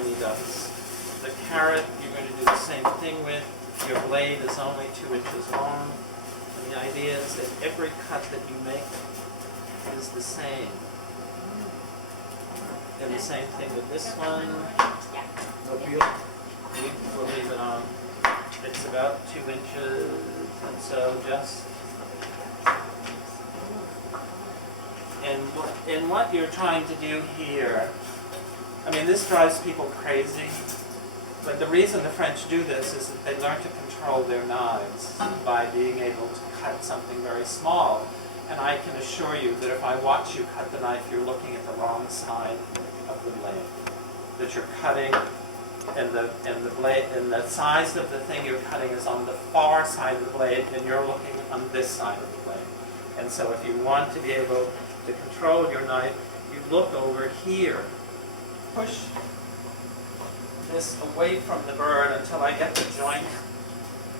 tiny dust. The carrot you're going to do the same thing with. Your blade is only 2 inches long. And the idea is that every cut that you make is the same. And the same thing with this one. We'll leave it on. It's about 2 inches, and so just. And what you're trying to do here, I mean, this drives people crazy. But the reason the French do this is that they learn to control their knives by being able to cut something very small. And I can assure you that if I watch you cut the knife, you're looking at the wrong side of the blade. That you're cutting, and the blade and the size of the thing you're cutting is on the far side of the blade, and you're looking on this side of the blade. And so if you want to be able to control your knife, you look over here. Push this away from the bird until I get the joint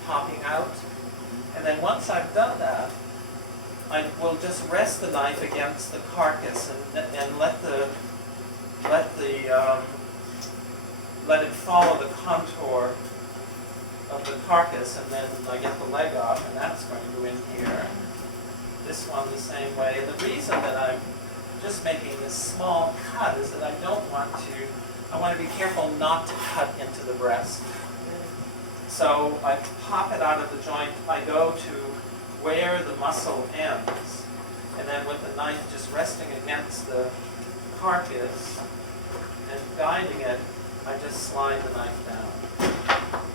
popping out. And then once I've done that, I will just rest the knife against the carcass and let it follow the contour of the carcass, and then I get the leg off, and that's going to go in here. This one the same way. And the reason that I'm just making this small cut is that I want to be careful not to cut into the breast. So I pop it out of the joint, I go to where the muscle ends, and then with the knife just resting against the carcass and guiding it, I just slide the knife down.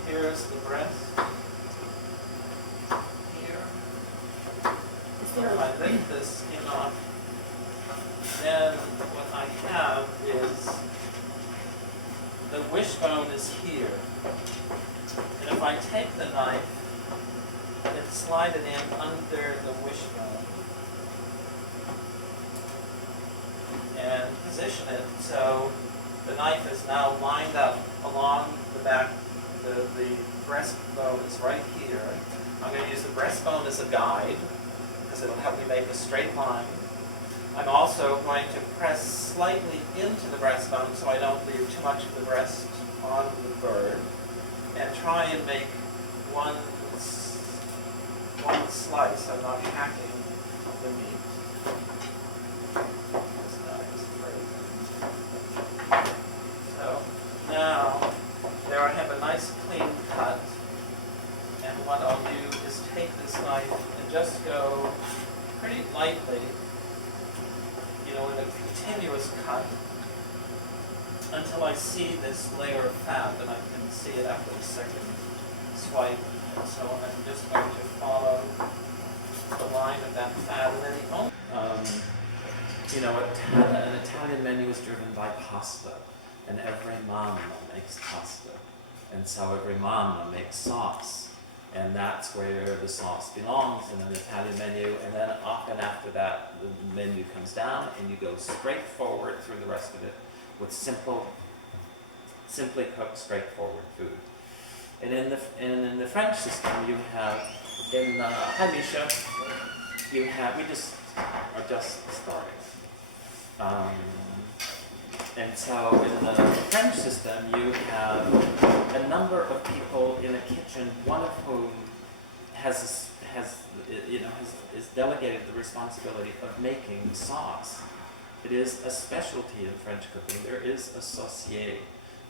Here's the breast. Here. If I lift this skin off, then what I have is the wishbone is here. And if I take the knife and slide it in under the wishbone and position it so the knife is now lined up along the back, the breastbone is right here. I'm going to use the breastbone as a guide because it'll help me make a straight line. I'm also going to press slightly into the breastbone so I don't leave too much of the breast on the bird, and try and make one slice. I'm not hacking the meat. This knife is frozen. So now there I have a nice clean cut, and what I'll do is take this knife and just go pretty lightly, in a continuous cut until I see this layer of fat, and I can see it after the second swipe. And so I'm just going to follow the line of that fat, and then an Italian menu is driven by pasta, and every mamma makes pasta, and so every mamma makes sauce. And that's where the sauce belongs in an Italian menu. And then often after that, the menu comes down and you go straight forward through the rest of it with simply cooked, straightforward food. And in the French system, you have, in Hamisha, we just are just starting. And so in the French system, you have a number of people in a kitchen, one of whom is delegated the responsibility of making sauce. It is a specialty in French cooking. There is a saucier,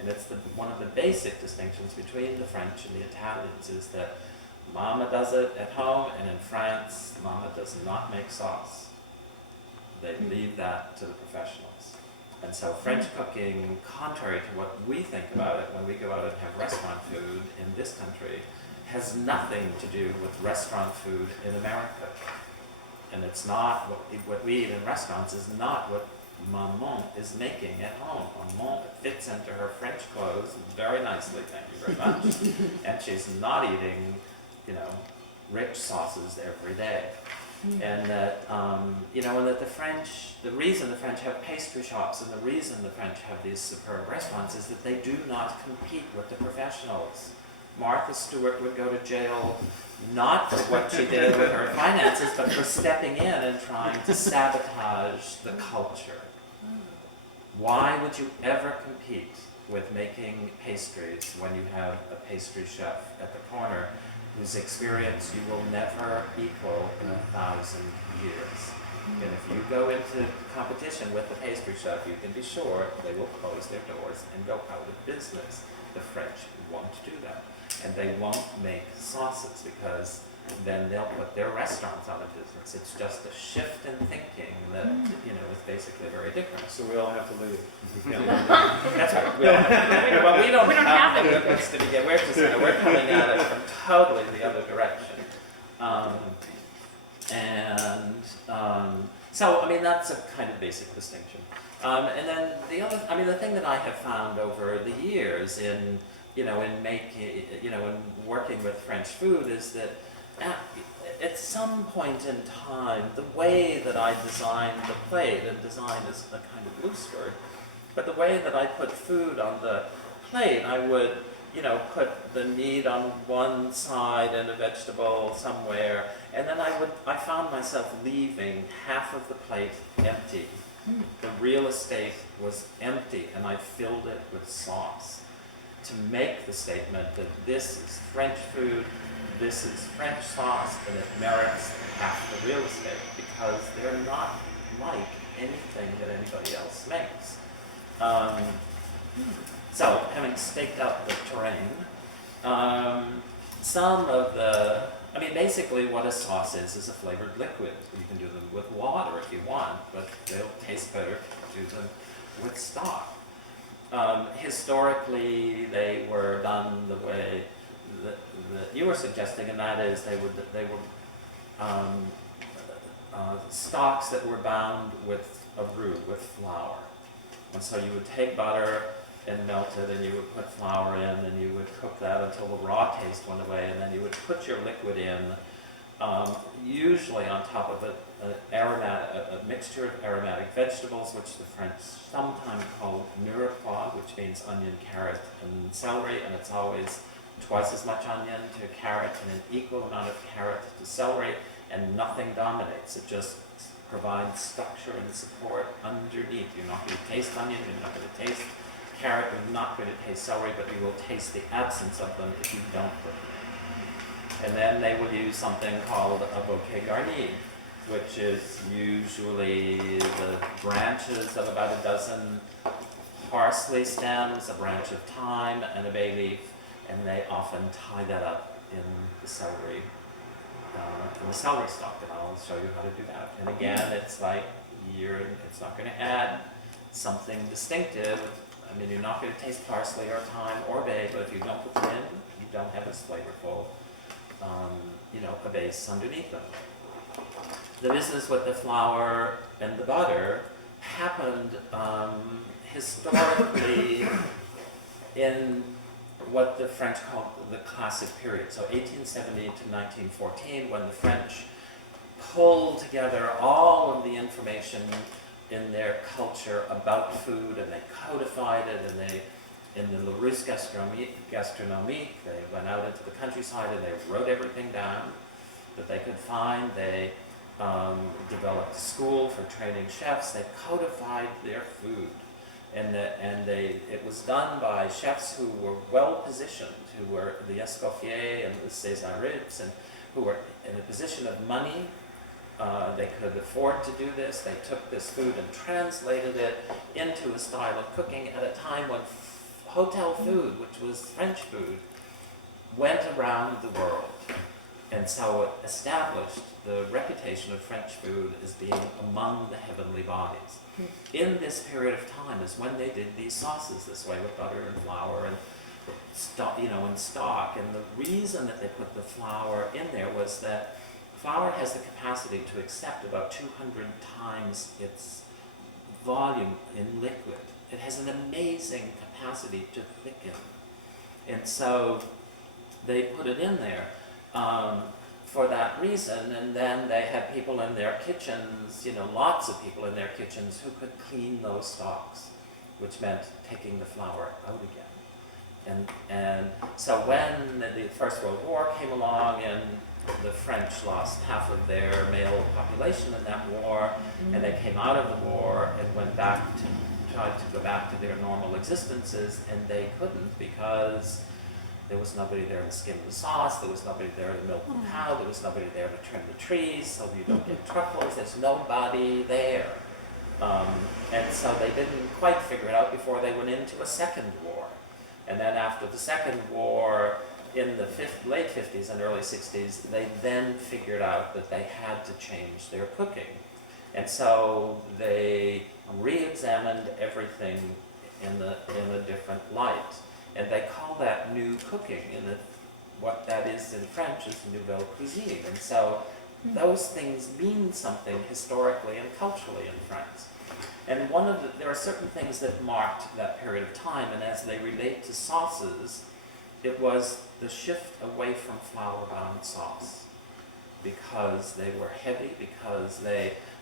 and it's one of the basic distinctions between the French and the Italians is that Mama does it at home, and in France, Mama does not make sauce. They leave that to the professionals. And so French cooking, contrary to what we think about it when we go out and have restaurant food in this country, has nothing to do with restaurant food in America. And it's not, what we eat in restaurants is not what Maman is making at home. Maman fits into her French clothes very nicely, thank you very much. And she's not eating, rich sauces every day. And that, and that the reason the French have pastry shops and the reason the French have these superb restaurants is that they do not compete with the professionals. Martha Stewart would go to jail not for what she did with her finances, but for stepping in and trying to sabotage the culture. Why would you ever compete with making pastries when you have a pastry chef at the corner whose experience you will never equal in 1,000 years. And if you go into competition with the pastry chef, you can be sure they will close their doors and go out of business. The French won't do that. And they won't make sauces because then they'll put their restaurants out of business. It's just a shift in thinking that, is basically very different. So we all have to leave. That's right. We all have to leave. Well, we don't have the goodness to begin. We're coming at it from totally the other direction. So, I mean, that's a kind of basic distinction. And then the thing that I have found over the years in working with French food is that at some point in time, the way that I designed the plate, and design is a kind of loose word, but the way that I put food on the plate, I would, put the meat on one side and a vegetable somewhere, and then I found myself leaving half of the plate empty. The real estate was empty, and I filled it with sauce to make the statement that this is French food, this is French sauce, and it merits half the real estate because they're not like anything that anybody else makes. So, having staked out the terrain, basically what a sauce is a flavored liquid. You can do them with water if you want, but they'll taste better if you do them with stock. Historically, they were done the way that you were suggesting, and that is they were stocks that were bound with a roux, with flour. And so you would take butter and melt it, and you would put flour in, and you would cook that until the raw taste went away, and then you would put your liquid in, usually on top of a mixture of aromatic vegetables, which the French sometimes call mirepoix, which means onion, carrot, and celery, and it's always twice as much onion to carrot and an equal amount of carrot to celery, and nothing dominates. It just provides structure and support underneath. You're not going to taste onion, you're not going to taste carrot, you're not going to taste celery, but you will taste the absence of them if you don't put them in. And then they will use something called a bouquet garni, which is usually the branches of about a dozen parsley stems, a branch of thyme, and a bay leaf, and they often tie that up in the celery stalk, and I'll show you how to do that. And again, it's like it's not going to add something distinctive. I mean, you're not going to taste parsley or thyme or bay, but if you don't put them in, you don't have as flavorful, a base underneath them. The business with the flour and the butter happened historically in what the French called the classic period, so 1870 to 1914, when the French pulled together all of the information in their culture about food, and they codified it, and they, in the La Russe Gastronomique, they went out into the countryside and they wrote everything down that they could find. They developed a school for training chefs. They codified their food. It was done by chefs who were well positioned, who were the Escoffier and the Césarides, and who were in a position of money. They could afford to do this. They took this food and translated it into a style of cooking at a time when hotel food, which was French food, went around the world. And so it established the reputation of French food as being among the heavenly bodies. In this period of time is when they did these sauces this way with butter and flour and stock, and stock. And the reason that they put the flour in there was that flour has the capacity to accept about 200 times its volume in liquid. It has an amazing capacity to thicken. And so they put it in there for that reason, and then they had people in their kitchens, lots of people in their kitchens who could clean those stocks, which meant taking the flour out again. And so when the First World War came along and the French lost half of their male population in that war, and they came out of the war and went back to tried to go back to their normal existences, and they couldn't because there was nobody there to skim the sauce, there was nobody there to milk the cow, there was nobody there to trim the trees so you don't get truffles, there's nobody there. And so they didn't quite figure it out before they went into a second war. And then after the second war, in the late 50s and early 60s, they then figured out that they had to change their cooking. And so they re-examined everything in a different light. And they call that new cooking. What that is in French is nouvelle cuisine. And so those things mean something historically and culturally in France. And there are certain things that marked that period of time, and as they relate to sauces, it was the shift away from flour-bound sauce, because they were heavy, because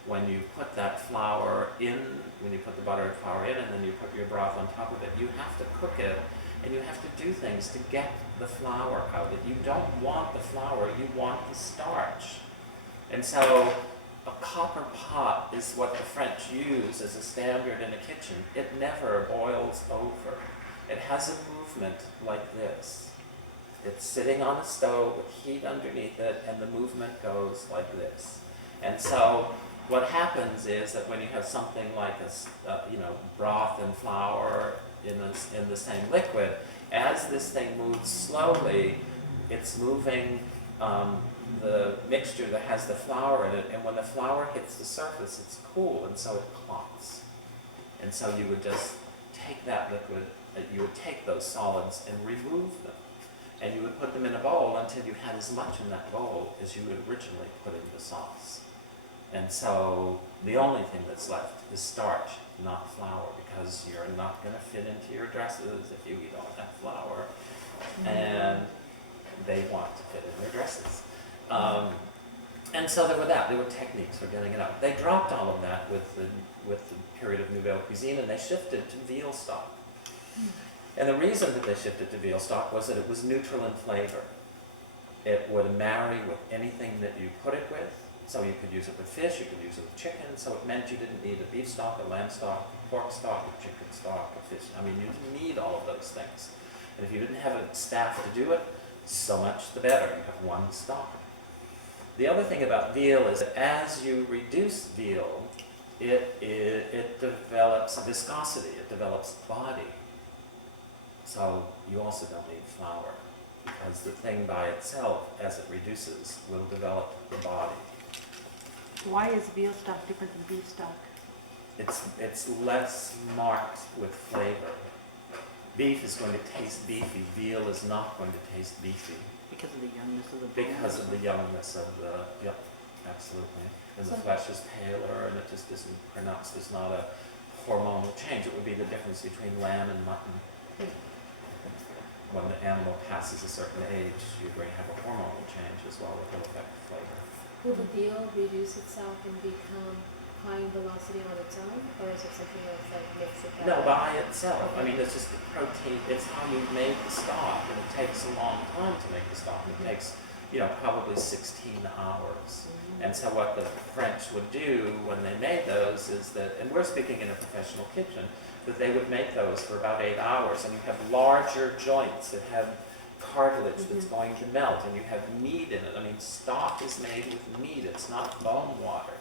when you put that flour in, when you put the butter and flour in, and then you put your broth on top of it, you have to cook it, and you have to do things to get the flour out. You don't want the flour, you want the starch. And so a copper pot is what the French use as a standard in a kitchen. It never boils over. It has a movement like this. It's sitting on a stove with heat underneath it, and the movement goes like this. And so what happens is that when you have something like broth and flour in the same liquid, as this thing moves slowly, it's moving the mixture that has the flour in it, and when the flour hits the surface, it's cool, and so it clots. And so you would just take that liquid, you would take those solids and remove them, and you would put them in a bowl until you had as much in that bowl as you had originally put in the sauce. And so the only thing that's left is starch, not flour, because you're not going to fit into your dresses if you eat all that flour, and they want to fit in their dresses. And so there were techniques for getting it out. They dropped all of that with the period of Nouvelle Cuisine, and they shifted to veal stock. And the reason that they shifted to veal stock was that it was neutral in flavor. It would marry with anything that you put it with. So you could use it with fish, you could use it with chicken, so it meant you didn't need a beef stock, a lamb stock, a pork stock, a chicken stock, a fish. I mean, you didn't need all of those things. And if you didn't have a staff to do it, so much the better. You have one stock. The other thing about veal is that as you reduce veal, it develops viscosity, it develops body. So you also don't need flour, because the thing by itself, as it reduces, will develop the body. Why is veal stock different than beef stock? It's less marked with flavor. Beef is going to taste beefy. Veal is not going to taste beefy. Because of the youngness of the bone? Because of the youngness of yep, absolutely. And the flesh is paler, and it just isn't pronounced. It's not a hormonal change. It would be the difference between lamb and mutton. When the animal passes a certain age, you're going to have a hormonal change as well that will affect the flavor. Will the veal reduce itself and become high in velocity on its own, or is it something that's like makes it better? No, by itself. I mean, it's just the protein. It's how you made the stock, and it takes a long time to make the stock. It takes, probably 16 hours. And so what the French would do when they made those is that, and we're speaking in a professional kitchen, that they would make those for about 8 hours, and you have larger joints that have cartilage that's going to melt, and you have meat in it. I mean, stock is made with meat. It's not bone water.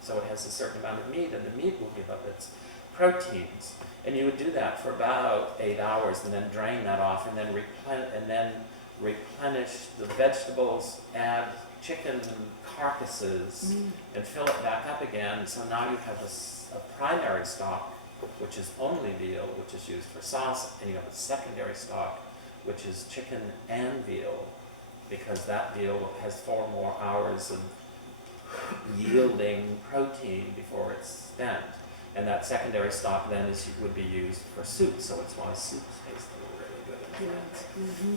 So it has a certain amount of meat, and the meat will give up its proteins. And you would do that for about 8 hours, and then drain that off, and then replenish the vegetables, add chicken carcasses, and fill it back up again. So now you have a primary stock, which is only veal, which is used for sauce, and you have a secondary stock, which is chicken and veal, because that veal has 4 more hours of yielding protein before it's spent. And that secondary stock then would be used for soup, so it's why soups taste really good in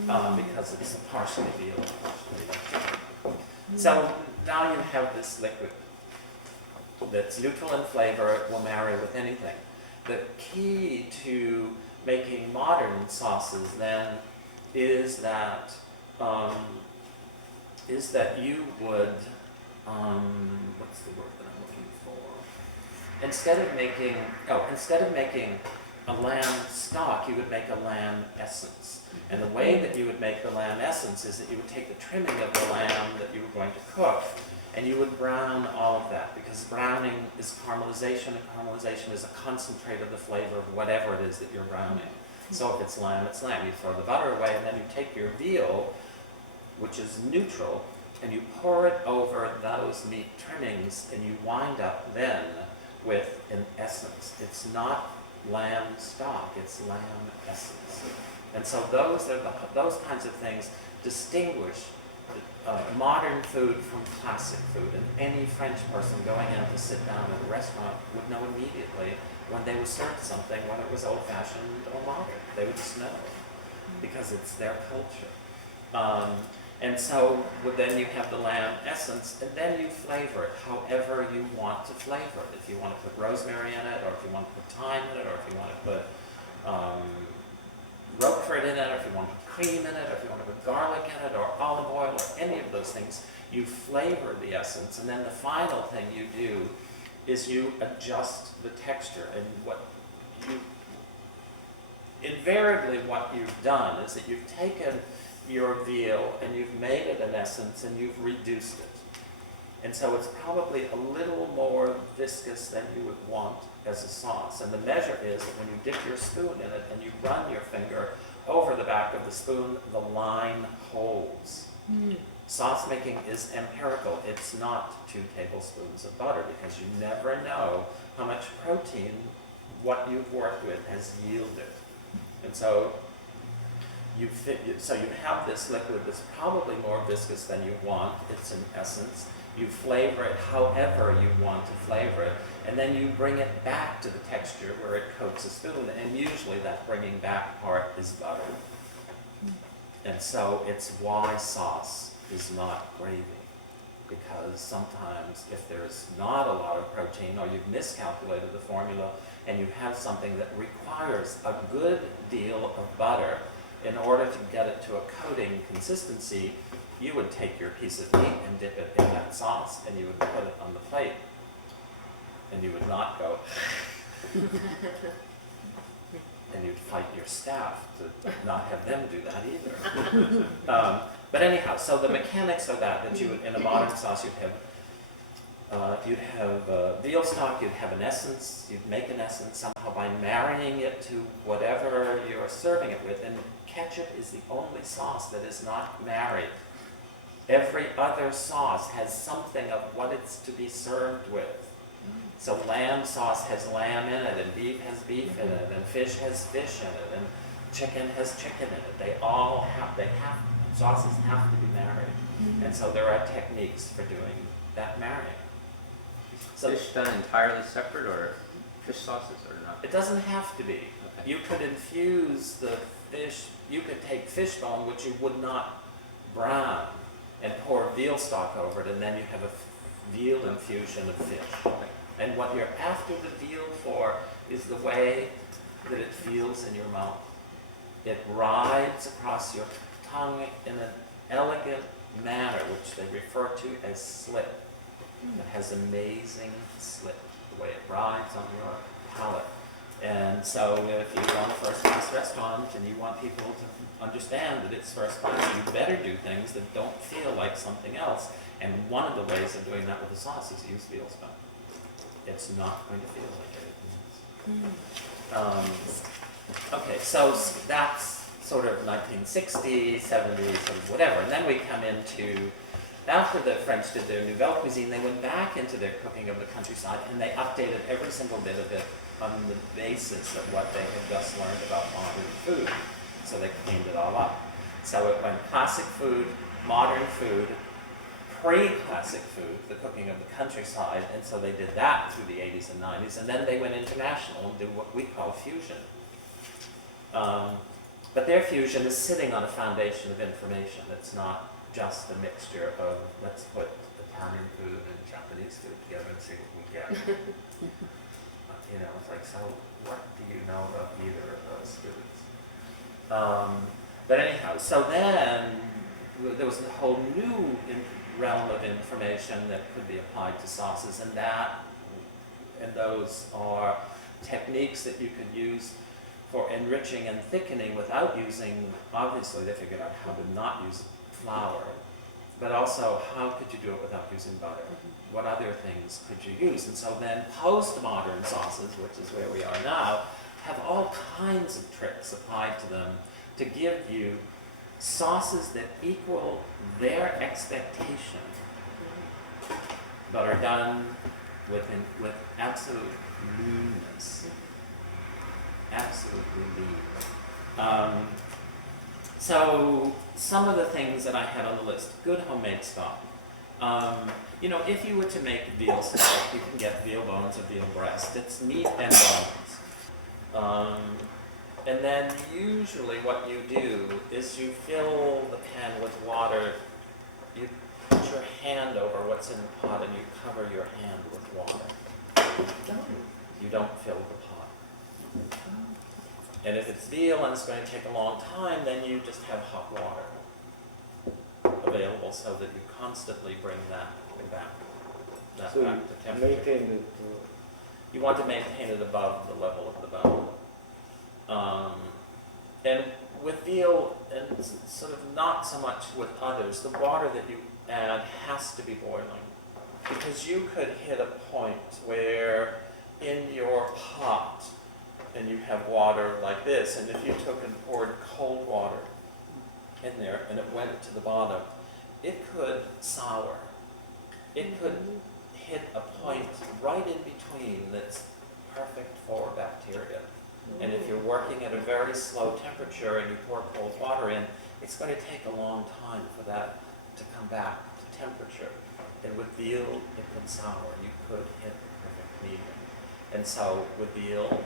France, because it's partially veal and partially chicken. So now you have this liquid that's neutral in flavor, it will marry with anything. The key to making modern sauces then is that you would, what's the word that I'm looking for? instead of making a lamb stock, you would make a lamb essence. And the way that you would make the lamb essence is that you would take the trimming of the lamb that you were going to cook, and you would brown all of that, because browning is caramelization, and caramelization is a concentrate of the flavor of whatever it is that you're browning. So if it's lamb, it's lamb. You throw the butter away, and then you take your veal, which is neutral, and you pour it over those meat trimmings, and you wind up then with an essence. It's not lamb stock, it's lamb essence. And so those kinds of things distinguish modern food from classic food. And any French person going out to sit down at a restaurant would know immediately when they were served something, whether it was old-fashioned or modern. They would just know, because it's their culture. And so then you have the lamb essence, and then you flavor it however you want to flavor it. If you want to put rosemary in it, or if you want to put thyme in it, or if you want to put Roquefort in it, or if you want to put cream in it, or if you want to put garlic in it, or olive oil, or any of those things, you flavor the essence. And then the final thing you do is you adjust the texture. And invariably what you've done is that you've taken your veal and you've made it an essence and you've reduced it. And so it's probably a little more viscous than you would want as a sauce. And the measure is that when you dip your spoon in it and you run your finger over the back of the spoon, the line holds. Sauce making is empirical. It's not 2 tablespoons of butter, because you never know how much protein what you've worked with has yielded. And so you have this liquid that's probably more viscous than you want. It's an essence. You flavor it however you want to flavor it, and then you bring it back to the texture where it coats a spoon, and usually that bringing back part is butter. And so it's why sauce is not gravy, because sometimes if there's not a lot of protein, or you've miscalculated the formula, and you have something that requires a good deal of butter in order to get it to a coating consistency, you would take your piece of meat and dip it in that sauce, and you would put it on the plate. And you would not go, and you'd fight your staff to not have them do that either. But anyhow, so the mechanics are that you would, in a modern sauce, you'd have veal stock, you'd have an essence, you'd make an essence somehow by marrying it to whatever you're serving it with. And ketchup is the only sauce that is not married. Every other sauce has something of what it's to be served with. So lamb sauce has lamb in it, and beef has beef in it, and fish has fish in it, and chicken has chicken in it. Sauces have to be married. And so there are techniques for doing that marrying. So Fish done entirely separate, or fish sauces, or not? it doesn't have to be. Okay. You could infuse the fish, you could take fish bone, which you would not brown, and pour veal stock over it, and then you have a veal infusion of fish. Okay. And what you're after the veal for is the way that it feels in your mouth. It rides across your tongue in an elegant manner, which they refer to as slip. It has amazing slip, the way it rides on your palate. And so if you run a first-class restaurant and you want people to understand that it's first class, you better do things that don't feel like something else. And one of the ways of doing that with the sauce is use veal stock. It's not going to feel like anything else. Okay, so that's sort of 1960s, 70s, sort of whatever. And then we come into, after the French did their Nouvelle Cuisine, they went back into their cooking of the countryside, and they updated every single bit of it on the basis of what they had just learned about modern food. So they cleaned it all up. So it went classic food, modern food, pre-classic food, the cooking of the countryside, and so they did that through the 80s and 90s, and then they went international and did what we call fusion. But their fusion is sitting on a foundation of information. It's not just a mixture of, let's put Italian food and Japanese food together and see what we get. It's like, so what do you know about either of those foods? But anyhow, so then there was a whole new realm of information that could be applied to sauces, and that And those are techniques that you can use for enriching and thickening without using, obviously they figured out how to not use flour, but also how could you do it without using butter? What other things could you use? And so then postmodern sauces, which is where we are now, have all kinds of tricks applied to them to give you sauces that equal their expectation, but are done with absolute leanness. Absolutely lean. So some of the things that I had on the list: good homemade stock. You know, if you were to make veal stock, you can get veal bones or veal breast. It's meat and bones. And then usually what you do is you fill the pan with water. You put your hand over what's in the pot and you cover your hand with water. You don't fill the pot. And if it's veal and it's going to take a long time, then you just have hot water available so that you constantly bring that back So to temperature. maintain it. You want to maintain it above the level of the bone. And with veal, and sort of not so much with others, the water that you add has to be boiling. Because you could hit a point where in your pot, and you have water like this, and if you took and poured cold water in there and it went to the bottom, it could sour. It could hit a point right in between that's perfect for bacteria. And if you're working at a very slow temperature and you pour cold water in, it's going to take a long time for that to come back to temperature. And with veal, it could sour. You could hit the perfect medium. And so with veal,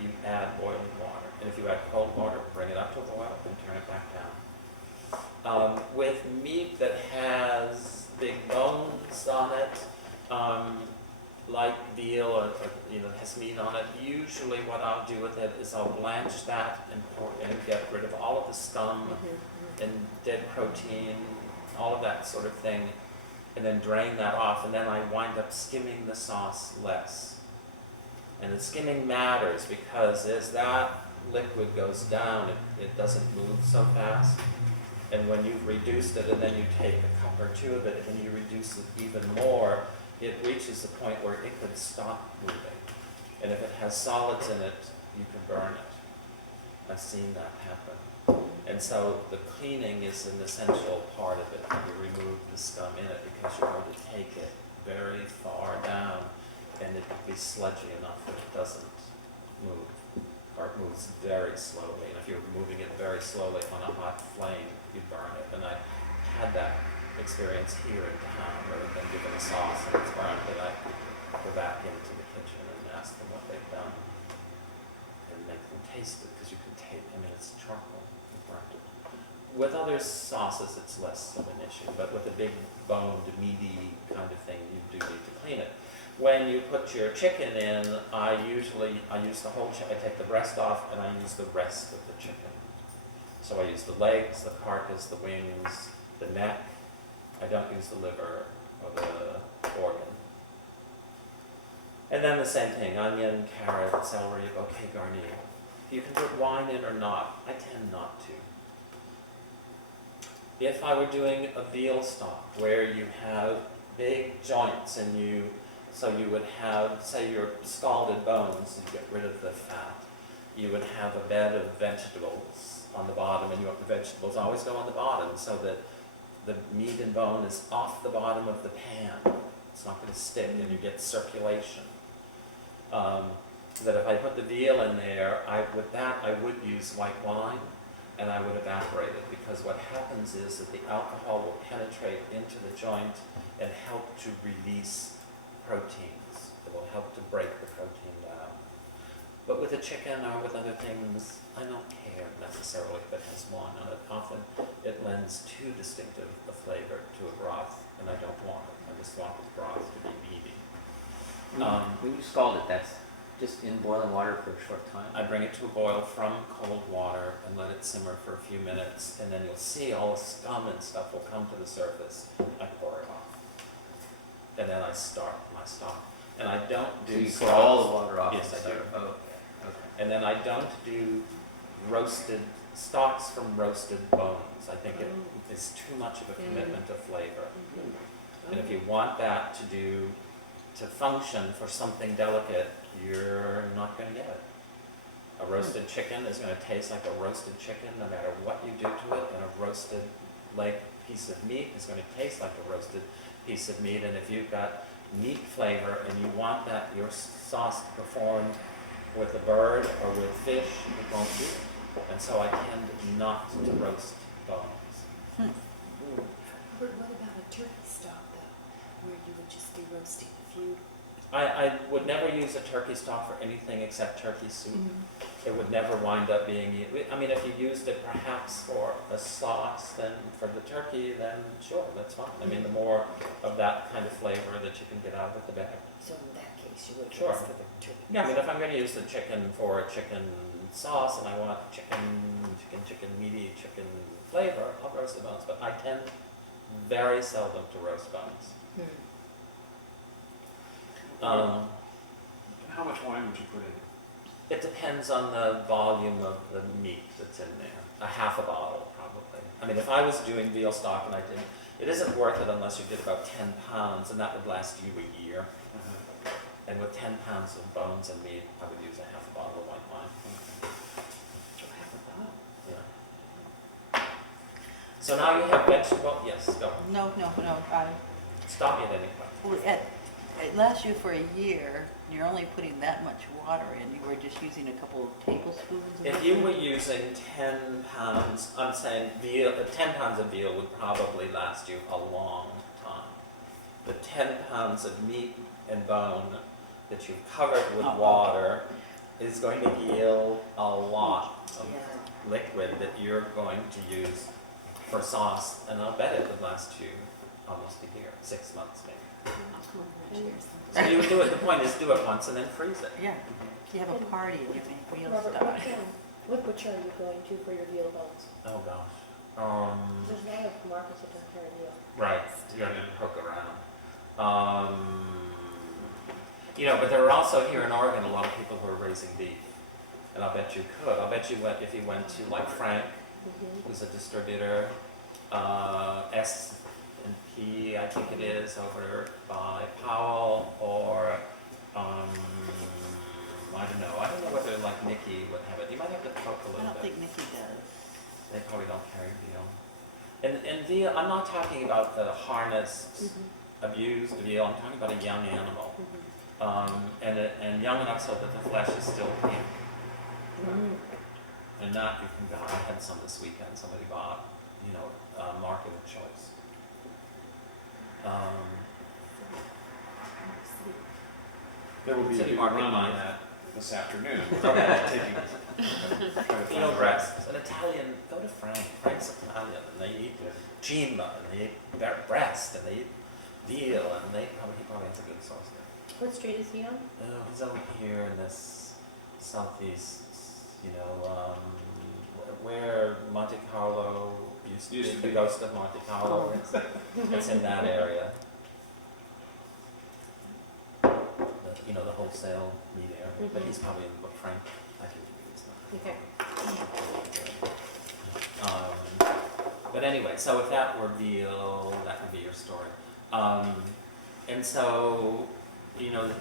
you add boiling water. And if you add cold water, bring it up to a boil and turn it back down. With meat that has big bones on it, like veal or has meat on it, usually what I'll do with it is I'll blanch that and get rid of all of the scum and dead protein, all of that sort of thing, and then drain that off, and then I wind up skimming the sauce less. And the skimming matters because as that liquid goes down, it doesn't move so fast. And when you've reduced it and then you take a cup or two of it and you reduce it even more, it reaches the point where it could stop moving. And if it has solids in it, you can burn it. I've seen that happen. And so the cleaning is an essential part of it. You remove the scum in it because you're going to take it very far down and it will be sludgy enough that it doesn't move, or it moves very slowly. And if you're moving it very slowly on a hot flame, you burn it. And I had that experience here in town where I've been given a sauce and it's burned, and I go back into the kitchen and ask them what they've done and make them taste it, because you can taste, I mean, it's charcoal, you burnt it. With other sauces, it's less of an issue, but with a big boned, meaty kind of thing, you do need to clean it. When you put your chicken in, I use the whole chicken. I take the breast off and I use the rest of the chicken. So I use the legs, the carcass, the wings, the neck. I don't use the liver or the organ. And then the same thing: onion, carrot, celery, bouquet garni. You can put wine in or not. I tend not to. If I were doing a veal stock where you have big joints and you would have, say, your scalded bones, you get rid of the fat. You would have a bed of vegetables on the bottom, and you want the vegetables always go on the bottom so that the meat and bone is off the bottom of the pan. It's not going to stick, and you get circulation. That if I put the veal in there, I would use white wine, and I would evaporate it, because what happens is that the alcohol will penetrate into the joint and help to release proteins. It will help to break the protein down. But with a chicken or with other things, I don't care necessarily if it has wine on it. Often it lends too distinctive a flavor to a broth, and I don't want it. I just want the broth to be meaty. When you scald it, that's just in boiling water for a short time? I bring it to a boil from cold water and let it simmer for a few minutes, and then you'll see all the scum and stuff will come to the surface. I pour it off. And then I start my stock. and I don't So do you stocks. pour all the water off? Yes, and I do. start- Oh, okay. And then I don't do roasted stocks from roasted bones. I think it is too much of a commitment of flavor. And if you want that to function for something delicate, you're not going to get it. A roasted chicken is going to taste like a roasted chicken no matter what you do to it, and a roasted leg piece of meat is going to taste like a roasted piece of meat. And if you've got meat flavor and you want that your sauce to perform with a bird or with fish, it won't do it. And so I tend not to roast bones. But what about a turkey stock though, where you would just be roasting a few? I would never use a turkey stock for anything except turkey soup. It would never wind up being, I mean, if you used it perhaps for a sauce, then for the turkey, then sure, that's fine. I mean, the more of that kind of flavor that you can get out of the bag. So in that case, you would Sure. roast for the turkey. Yeah, I mean, if I'm going to use the chicken for a chicken sauce and I want chicken meaty chicken flavor, I'll roast the bones. But I tend very seldom to roast bones. How much wine would you put in? It depends on the volume of the meat that's in there. A half a bottle, probably. I mean, if I was doing veal stock and I did, it isn't worth it unless you did about 10 pounds, and that would last you a year. And with 10 pounds of bones and meat, I would use a half a bottle of white wine. Yeah. So now you have vegetable, yes, go. No, Stop me at any point. well, it lasts you for a year, you're only putting that much water in, you were just using a couple of tablespoons of If you were using 10 pounds, I'm saying veal, 10 pounds of veal would probably last you a long time. The 10 pounds of meat and bone that you've covered with Oh, water is going to yield a lot of Yeah. liquid that you're going to use for sauce, and I'll bet it would last you almost a year, 6 months maybe. So you would do it, the point is do it once and then freeze it. Yeah, you have a party and you make real Robert, stuff. what butcher are you going to for your veal bones? Oh gosh. There's a lot of markets that don't carry veal. Right, you gotta poke around. But there are also here in Oregon a lot of people who are raising beef. And I'll bet you could. I'll bet you went, if you went to like Frank, who's a distributor, S&P, I think it is, over by Powell, or, I don't know whether like Nikki would have it. You might have to poke a I little don't bit. think Nikki does. They probably don't carry veal. And veal, I'm not talking about the harnessed, abused veal, I'm talking about a young animal. And young enough so that the flesh is still pink. And that you can buy. I had some this weekend, somebody bought, market of choice. There will be a City big market run on line. that this afternoon. Veal breasts, an Italian, go to Frank. Frank's Italian, and they eat cima, and they eat breast, and they eat veal, and he probably has a good sauce there. What street is he on? Oh, he's over here in this southeast, where Monte Carlo used to be, the ghost of Monte Carlo. It's in that area. The wholesale meat area. But he's probably in Frank. I can give you his number. Okay. But anyway, so if that were veal, that would be your story. And so,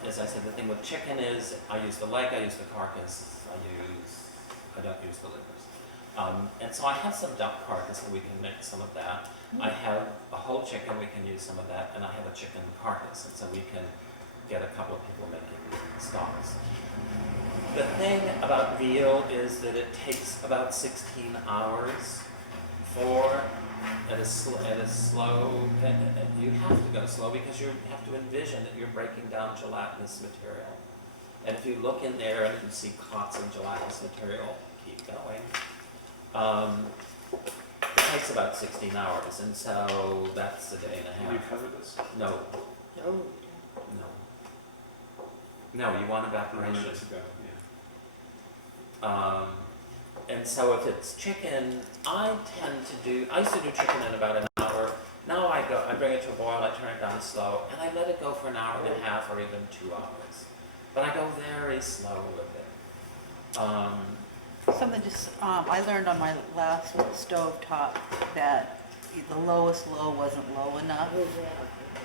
as I said, the thing with chicken is I use the leg, I use the carcass, I don't use the livers. And so I have some duck carcass and we can mix some of that. I have a whole chicken, we can use some of that, and I have a chicken carcass, and so we can get a couple of people making stocks. The thing about veal is that it takes about 16 hours at a slow, you have to go slow because you have to envision that you're breaking down gelatinous material. And if you look in there and you see clots of gelatinous material, keep going. It takes about 16 hours, and so that's a day and a Have you half. covered this? No, No. no, you want 9 evaporation. minutes ago, yeah. And so if it's chicken, I used to do chicken in about an hour, Now I bring it to a boil, I turn it down slow, and I let it go for an hour and a half or even 2 hours. But I go very slow with it. Something I learned on my last stove top that the lowest low wasn't low enough.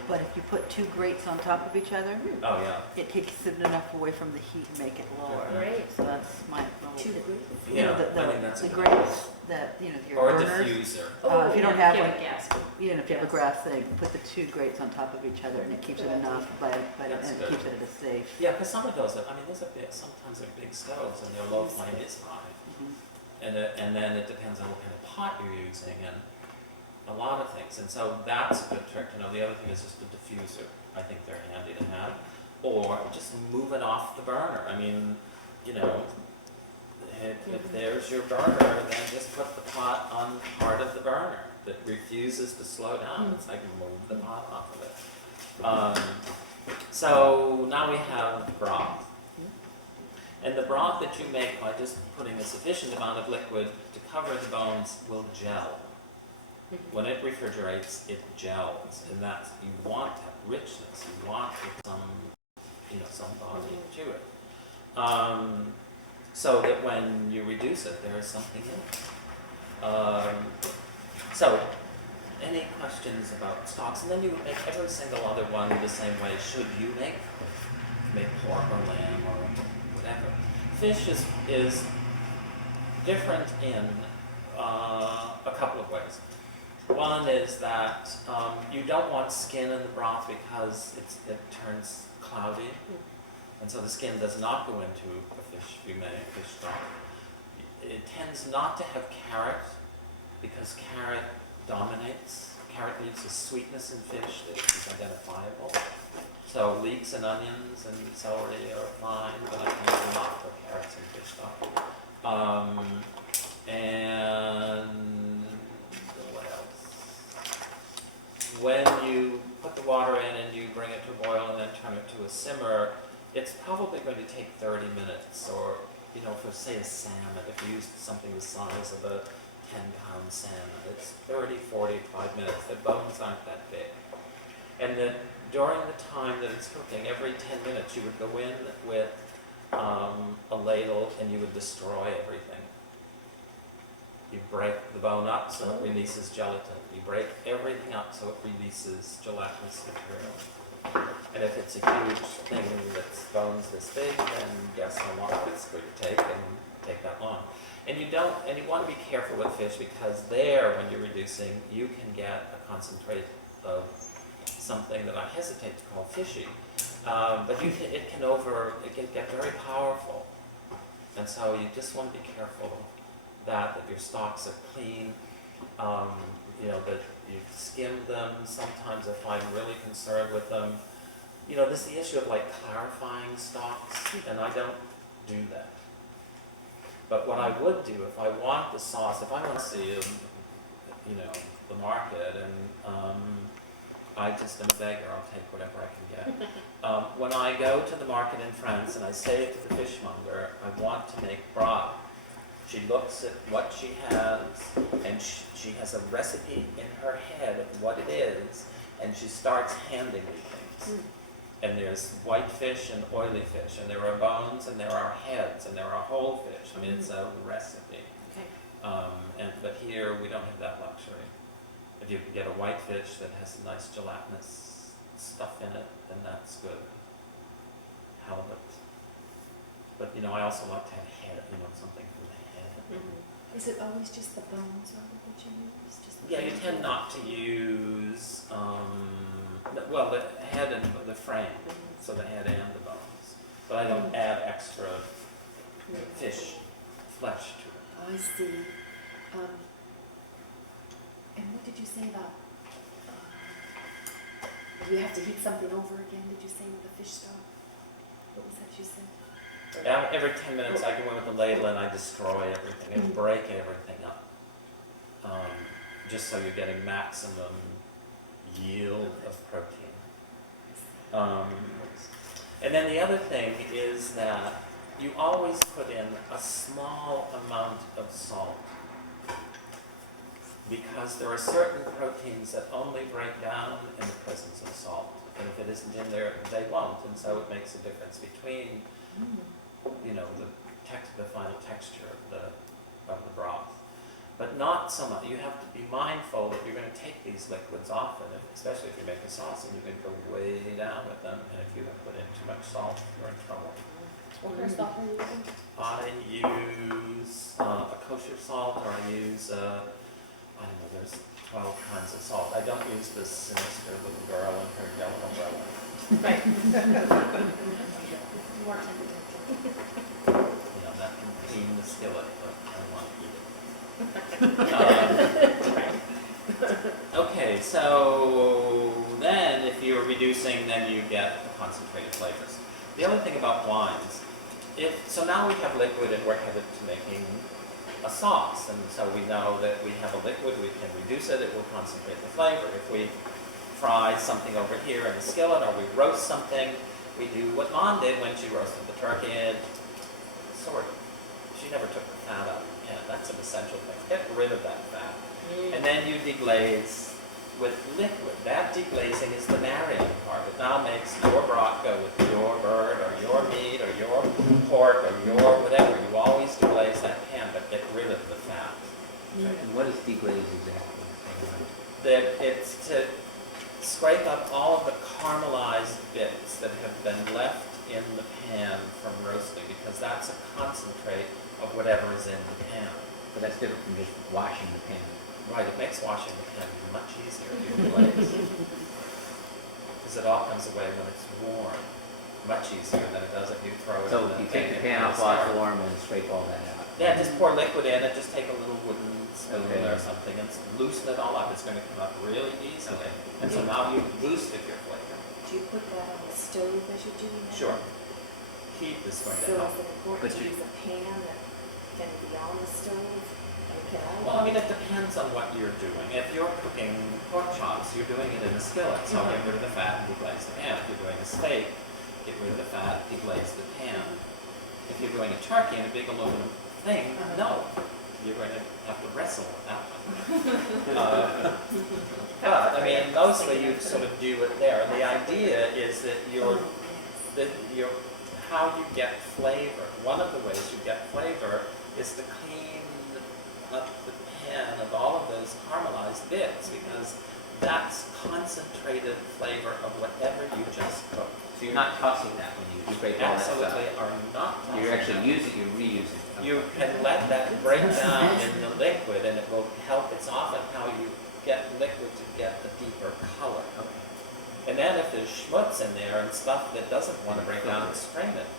But if you put 2 grates on top of each other, Oh, yeah. it takes it enough away from the heat and make it lower. Great. So that's my Two little tip. degrees. You know, Yeah, I think that's the a good grates that, your Or a burners. diffuser. If you don't have yeah, one, gas. if you have a Yes. grass thing, put the 2 grates on top of each other and it keeps it enough, but That's and it good. keeps it at a safe. Yeah, because some of those, those are big, sometimes they're big stoves and their low flame is high. Mhm. And then it depends on what kind of pot you're using and a lot of things. And so that's a good trick to know. The other thing is just a diffuser. I think they're handy to have. Or just move it off the burner. I mean, if there's your burner, then just put the pot on part of the burner that refuses to slow down. It's like move the pot off of it. So now we have broth. And the broth that you make by just putting a sufficient amount of liquid to cover the bones will gel. When it refrigerates, it gels, and that's, you want to have richness, you want some body to it. So that when you reduce it, there is something in it. So, any questions about stocks? And then you would make every single other one the same way. Should you make pork or lamb or whatever? Fish is different in a couple of ways. One is that you don't want skin in the broth because it turns cloudy, and so the skin does not go into a fish fumet, fish stock. It tends not to have carrot because carrot dominates. Carrot leaves a sweetness in fish that is identifiable. So leeks and onions and celery are fine, but I can not put carrots in fish stock. And what else? When you put the water in and you bring it to a boil and then turn it to a simmer, it's probably going to take 30 minutes. Or, for say a salmon, if you used something the size of a 10-pound salmon, it's 30, 45 minutes. The bones aren't that big. And then during the time that it's cooking, every 10 minutes you would go in with a ladle and you would destroy everything. You break the bone up so it releases gelatin. You break everything up so it releases gelatinous material. And if it's a huge thing that's bones this big, then guess how long it's going to take, and take that long. And you want to be careful with fish because when you're reducing, you can get a concentrate of something that I hesitate to call fishy, but it can get very powerful, and so you just want to be careful that your stocks are clean, that you skim them. Sometimes if I'm really concerned with them, this is the issue of clarifying stocks, and I don't do that. But what I would do if I want the sauce, if I want to see the market, and I just am a beggar, I'll take whatever I can get. When I go to the market in France and I say to the fishmonger, I want to make broth, she looks at what she has, and she has a recipe in her head of what it is, and she starts handing me things. And there's white fish and oily fish, and there are bones, and there are heads, and there are whole fish. I mean, it's a recipe. Okay. But here, we don't have that luxury. If you can get a white fish that has a nice gelatinous stuff in it, then that's good. Halibut. But, I also like to have head, something from the head. Is it always just the bones of it that you use? Just the Yeah, you bones? tend not to use, the head and the frame, so the head and the bones. But I don't add extra fish flesh to it. I see. And what did you say about, you have to heat something over again, did you say, with the fish stock? What was that you said? Every 10 minutes I go in with a ladle and I destroy everything and break everything up. Just so you're getting maximum yield of protein. And then the other thing is that you always put in a small amount of salt. because there are certain proteins that only break down in the presence of salt. And if it isn't in there, they won't. And so it makes a difference between, the final texture of the broth. But not so much. You have to be mindful that you're going to take these liquids often, especially if you're making sauce, and you're going to go way down with them. And if you have put in too much salt, you're in trouble. What kind of salt are you using? I use a kosher salt, or I use, there's 12 kinds of salt. I don't use this sinister little girl and her yellow umbrella. Right. More tempting. That can clean the skillet, but I don't want to eat it. Okay, so then if you're reducing, then you get the concentrated flavors. The other thing about wines, so now we have liquid and we're headed to making a sauce, and so we know that we have a liquid, we can reduce it, it will concentrate the flavor. If we fry something over here in the skillet, or we roast something, we do what Mom did when she roasted the turkey, and she never took the fat out of the pan. That's an essential thing. Get rid of that fat. And then you deglaze with liquid. That deglazing is the marrying part. It now makes your broth go with your bird, or your meat, or your pork, or your whatever. You always deglaze that pan, but get rid of the fat. And what is deglaze exactly? It's to scrape up all of the caramelized bits that have been left in the pan from roasting, because that's a concentrate of whatever is in the pan. But that's different from just washing the pan. Right, it makes washing the pan much easier if you glaze. Because it all comes away when it's warm. Much easier than it does if you throw it in So the you take the thing pan and off it's while it's hard. warm and scrape all that out. Yeah, just pour liquid in it, just take a little wooden spoon Okay. or something and loosen it all up. It's going to come up really easily. Okay. And so now you've boosted your flavor. Do you put that on the stove as you're doing that? Sure. Heat is going to So help. is it important But to you- use a pan that can be on the stove? Well, I mean, it depends on what you're doing. If you're cooking pork chops, you're doing it in a skillet, so get rid of the fat and deglaze the pan. If you're doing a steak, get rid of the fat, deglaze the pan. If you're doing a turkey in a big aluminum thing, no. You're going to have to wrestle with that one. But, I mean, mostly you sort of do it there. And the idea is that how you get flavor. One of the ways you get flavor is to clean up the pan of all of those caramelized bits, because that's concentrated flavor of whatever you just cooked. So you're not tossing that when you scrape all that stuff. Absolutely are not. You're actually using, you're reusing. You can let that break down in the liquid, and it will help. It's often how you get liquid to get a deeper color. Okay. And then if there's schmutz in there and stuff that doesn't want to break down, strain it.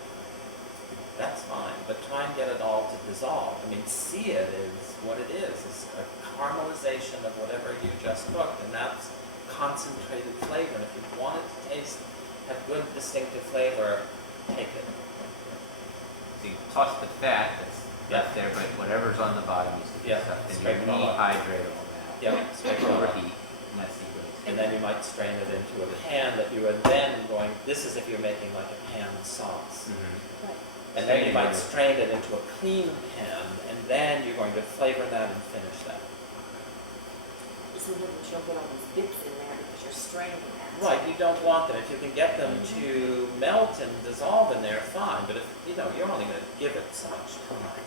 That's fine, but try and get it all to dissolve. I mean, see it is what it is. It's a caramelization of whatever you just cooked, and that's concentrated flavor. And if you want it to have good distinctive flavor, take it. So you toss the fat that's left there, but whatever's on the bottom needs to be Yeah, stuffed in. scrape You it all up. rehydrate all that. Yep, scrape it all up. Overheat, and that's deglaze. And then you might strain it into a pan that you are then going, this is if you're making like a pan sauce. Mhm. Right. And then you might strain it into a clean pan, and then you're going to flavor that and finish that. So that you don't get all those bits in there because you're straining that. Right, you don't want them. If you can get them to melt and dissolve in there, fine. But if, you're only going to give it so much time.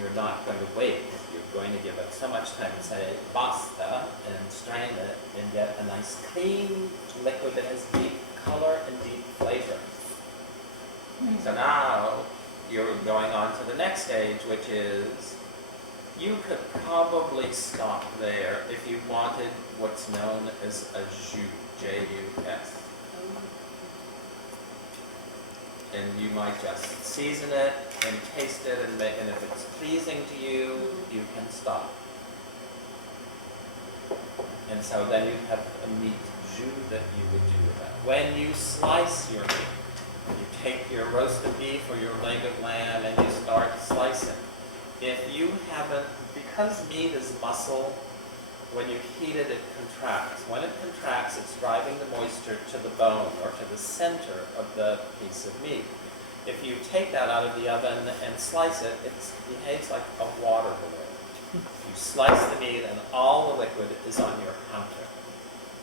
You're not going to wait. You're going to give it so much time and say, basta, and strain it, and get a nice clean liquid that has deep color and deep flavor. So now you're going on to the next stage, which is you could probably stop there if you wanted what's known as a jus, J-U-S. And you might just season it and taste it, and if it's pleasing to you, you can stop. And so then you have a meat jus that you would do with that. When you slice your meat, you take your roasted beef or your leg of lamb and you start slicing. If you haven't, because meat is muscle, when you heat it, it contracts. When it contracts, it's driving the moisture to the bone or to the center of the piece of meat. If you take that out of the oven and slice it, it behaves like a water balloon. You slice the meat and all the liquid is on your counter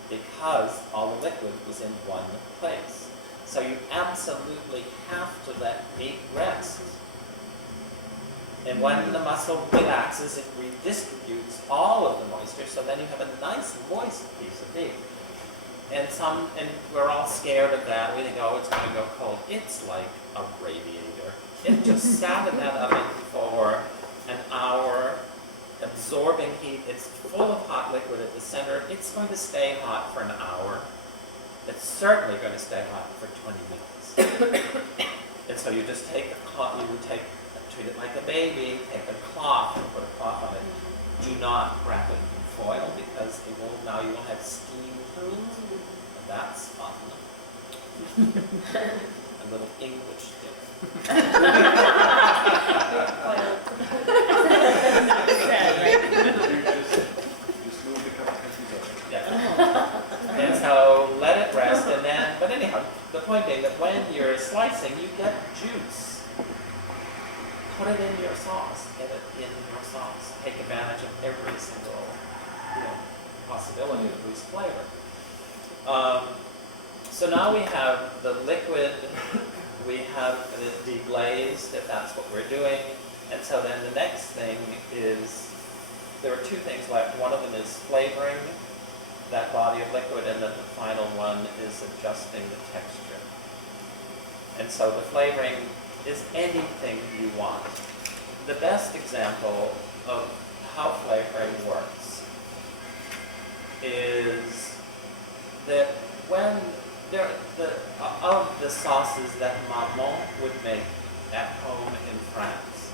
because all the liquid was in one place. So you absolutely have to let meat rest. And when the muscle relaxes, it redistributes all of the moisture, so then you have a nice moist piece of meat. And we're all scared of that. We think, oh, it's going to go cold. It's like a radiator. It just sat in that oven for an hour, absorbing heat. It's full of hot liquid at the center. It's going to stay hot for an hour. It's certainly going to stay hot for 20 minutes. And so you just take a cloth, treat it like a baby, take a cloth and put a cloth on it. Do not wrap it in foil because now you will have steamed meat. And that's fun. A little English dinner. Just move a couple pieces over. Yeah. And so let it rest, and then, but anyhow, the point being that when you're slicing, you get juice. Put it in your sauce. Get it in your sauce. Take advantage of every single, possibility of loose flavor. So now we have the liquid. We have it deglazed, if that's what we're doing. And so then the next thing is, there are two things left. One of them is flavoring that body of liquid, and then the final one is adjusting the texture. And so the flavoring is anything you want. The best example of how flavoring works is that when of the sauces that maman would make at home in France,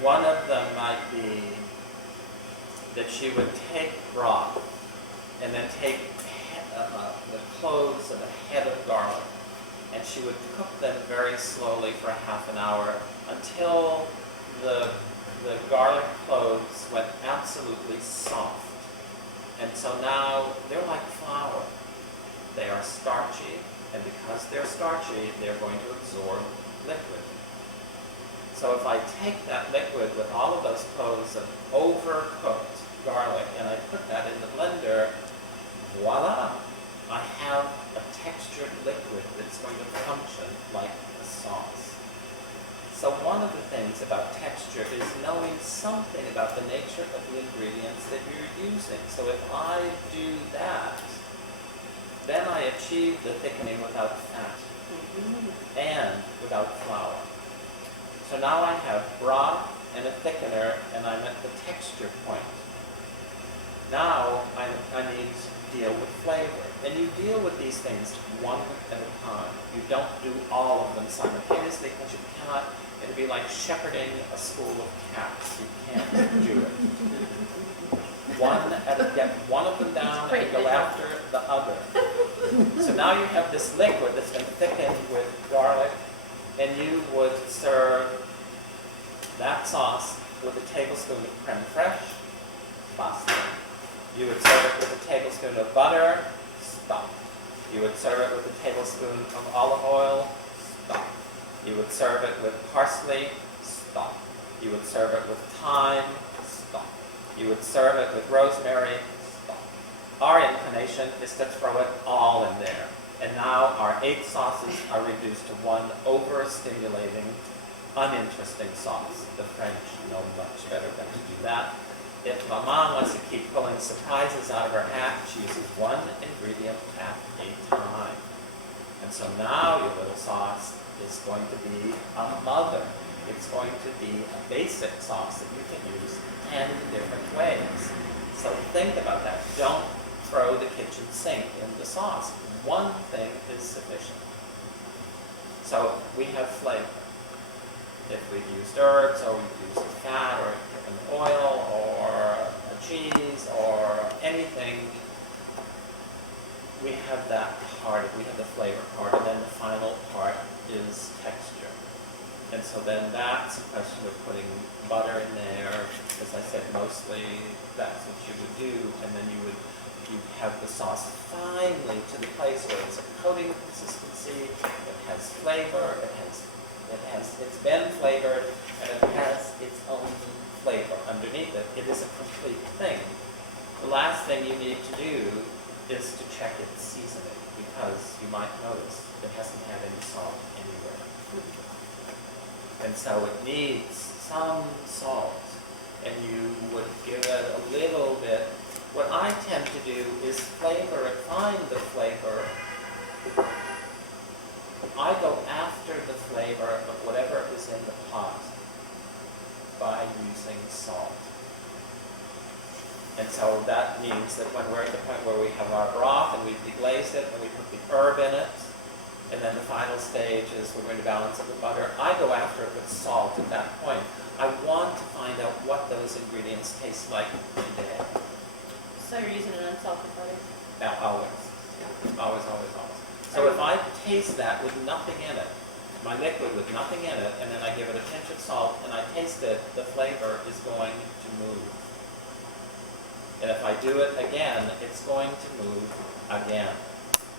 one of them might be that she would take broth and then take the cloves of a head of garlic, and she would cook them very slowly for half an hour until the garlic cloves went absolutely soft. And so now they're like flour. They are starchy, and because they're starchy, they're going to absorb liquid. So if I take that liquid with all of those cloves of overcooked garlic and I put that in the blender, voila! I have a textured liquid that's going to function like a sauce. So one of the things about texture is knowing something about the nature of the ingredients that you're using. So if I do that, then I achieve the thickening without fat and without flour. So now I have broth and a thickener, and I'm at the texture point. Now I need to deal with flavor. And you deal with these things one at a time. You don't do all of them simultaneously because you cannot. It'd be like shepherding a school of cats. You can't do it. Get one of them down and go after the other. So now you have this liquid that's been thickened with garlic, and you would serve that sauce with a tablespoon of creme fraiche, basta. You would serve it with a tablespoon of butter, stop. You would serve it with a tablespoon of olive oil, stop. You would serve it with parsley, stop. You would serve it with thyme, stop. You would serve it with rosemary, stop. Our inclination is to throw it all in there. And now our 8 sauces are reduced to one overstimulating, uninteresting sauce. The French know much better than to do that. If Maman wants to keep pulling surprises out of her hat, she uses one ingredient at a time. And so now your little sauce is going to be a mother. It's going to be a basic sauce that you can use 10 different ways. So think about that. Don't throw the kitchen sink in the sauce. One thing is sufficient. So we have flavor. If we've used herbs, or we've used fat, or an oil, or a cheese, or anything, we have that part, we have the flavor part, and then the final part is texture. And so then that's a question of putting butter in there. As I said, mostly that's what you would do, and then you have the sauce finely to the place where it's a coating consistency, it has flavor, it's been flavored, and it has its own flavor underneath it. It is a complete thing. The last thing you need to do is to check its seasoning, because you might notice it hasn't had any salt anywhere. And so it needs some salt, and you would give it a little bit. What I tend to do is flavor it, find the flavor. I go after the flavor of whatever is in the pot by using salt. And so that means that when we're at the point where we have our broth and we've deglazed it and we put the herb in it, and then the final stage is we're going to balance it with butter, I go after it with salt at that point. I want to find out what those ingredients taste like today. So you're using an unsalted butter? Now, always. Always, always, always. So if I taste that with nothing in it, my liquid with nothing in it, and then I give it a pinch of salt and I taste it, the flavor is going to move. And if I do it again, it's going to move again.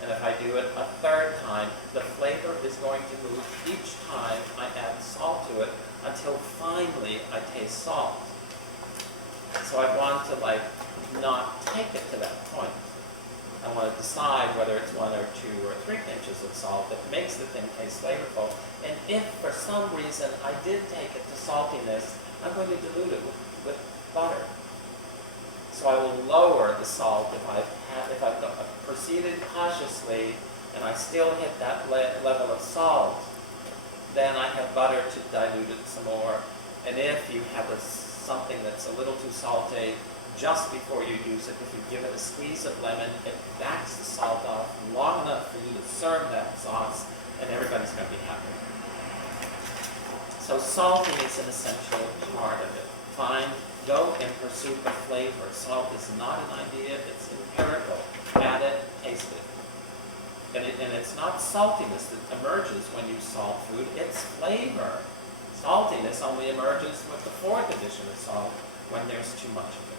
And if I do it a third time, the flavor is going to move each time I add salt to it until finally I taste salt. So I want to not take it to that point. I want to decide whether it's 1 or 2 or 3 pinches of salt that makes the thing taste flavorful. And if for some reason I did take it to saltiness, I'm going to dilute it with butter. So I will lower the salt if I've proceeded cautiously and I still hit that level of salt, then I have butter to dilute it some more. And if you have something that's a little too salty, just before you use it, if you give it a squeeze of lemon, it backs the salt off long enough for you to serve that sauce, and everybody's going to be happy. So salting is an essential part of it. Go in pursuit of flavor. Salt is not an idea, it's empirical. Add it, taste it. And it's not saltiness that emerges when you salt food, it's flavor. Saltiness only emerges with the 4th addition of salt when there's too much of it.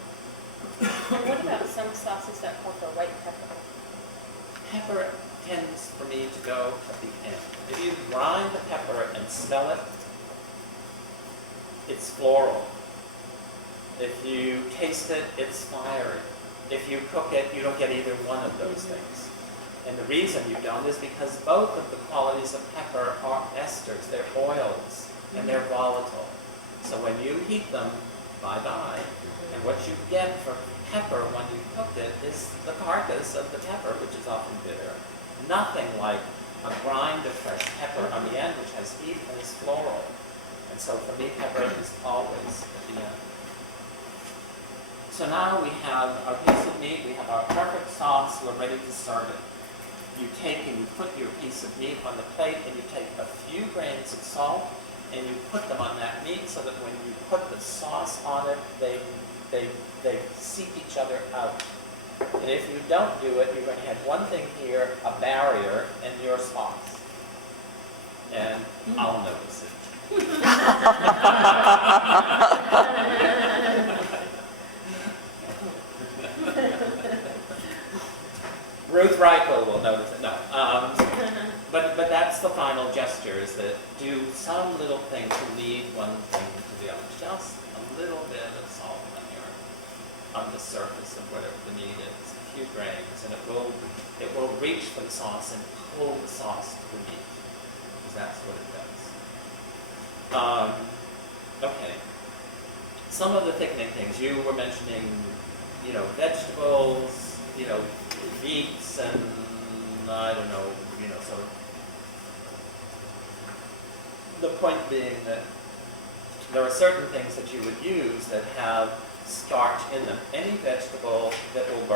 And what about some sauces that call for white pepper? Pepper tends for me to go at the end. If you grind the pepper and smell it, it's floral. If you taste it, it's fiery. If you cook it, you don't get either one of those things. And the reason you don't is because both of the qualities of pepper are esters, they're oils, and they're volatile. So when you heat them, bye-bye. And what you get for pepper when you cooked it is the carcass of the pepper, which is often bitter. Nothing like a grind of fresh pepper on the end, which has heat and is floral. And so for me, pepper is always at the end. So now we have our piece of meat, we have our perfect sauce, we're ready to serve it. You take and you put your piece of meat on the plate, and you take a few grains of salt, and you put them on that meat so that when you put the sauce on it, they seep each other out. And if you don't do it, you're going to have one thing here, a barrier, and your sauce. And I'll notice it. Ruth Reichel will notice it. No. But that's the final gesture, is that do some little thing to lead one thing to the other. Just a little bit of salt on the surface of whatever the meat is, a few grains, and it will reach for the sauce and pull the sauce to the meat, because that's what it does. Okay. Some of the thickening things you were mentioning, vegetables, meats, and I don't know, sort of. The point being that there are certain things that you would use that have starch in them. Any vegetable that will